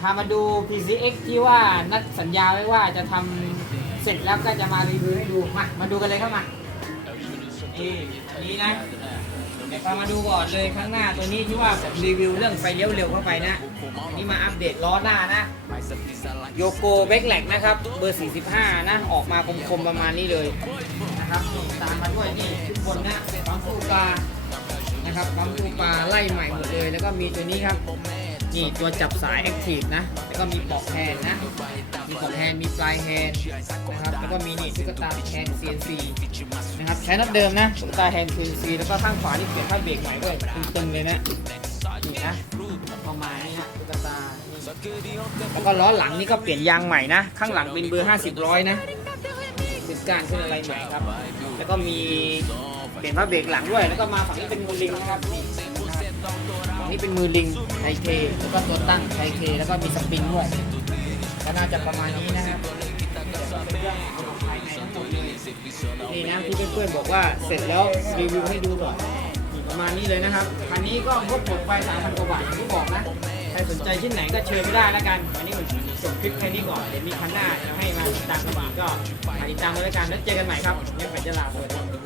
พามาดู PCX ที่ว่านัดสัญญาไว้ว่าจะทำเสร็จแล้วก็จะมารีวิวให้ดูมามาดูกันเลยเข้ามานี่อันนี้นะเดี๋ยวพามาดูก่อนเลยข้างหน้าตัวนี้ที่ว่าผมรีวิวเรื่องไฟเลี้ยวเร็วเข้าไปนะนี่มาอัปเดตล้อหน้านะโยโกเบกแลกนะครับ เบอร์ 45 นะ ออกมาคมๆประมาณนี้เลยนะครับนี่ตามมาด้วยนี่ชุดบนนะปั๊มตูปลานะครับปั๊มตูปลาไล่ใหม่หมดเลย แล้วก็มีตัวนี้ครับ นี่ตัวจับสายแอคทีฟนะ แล้วก็มีปลอกแฮนนะ มีปลอกแฮนมีปลายแฮนนะครับ แล้วก็มีนี่ตุ๊กตาแฮน CNC นะครับ ใช้นัดเดิมนะตุ๊กตาแฮน CNC แล้วก็ข้างขวานี่เปลี่ยนผ้าเบรกใหม่ด้วยตึงๆเลยนะ นี่นะประมาณนี้ฮะตุ๊กตา แล้วก็ล้อหลังนี่ก็เปลี่ยนยางใหม่นะ ข้างหลังเป็นเบอร์ 50ร้อยนะเป็นการขึ้นอะไรใหม่ครับ แล้วก็มีเปลี่ยนผ้าเบรกหลังด้วย แล้วก็มาฝั่งนี้เป็นมือลิงนะครับ นี่เป็นมือลิงไทเทแล้วก็ตัวตั้งไทเทแล้วก็มีสปริงด้วยก็น่าจะประมาณนี้นะครับนี่นะที่เพื่อนๆบอกว่าเสร็จแล้วรีวิวให้ดูก่อนประมาณนี้เลยนะครับคันนี้ก็งบหมดไป3,000กว่าบาทอย่างที่บอกนะ ใครสนใจชิ้นไหนก็เชิญไม่ได้แล้วกันวันนี้ผมจบคลิปแค่นี้ก่อน เดี๋ยวมีคันหน้าจะให้มาติดตามกันอีกก็มาติดตามกันแล้วกัน แล้วเจอกันใหม่ครับยังไปจะลาสวัสดี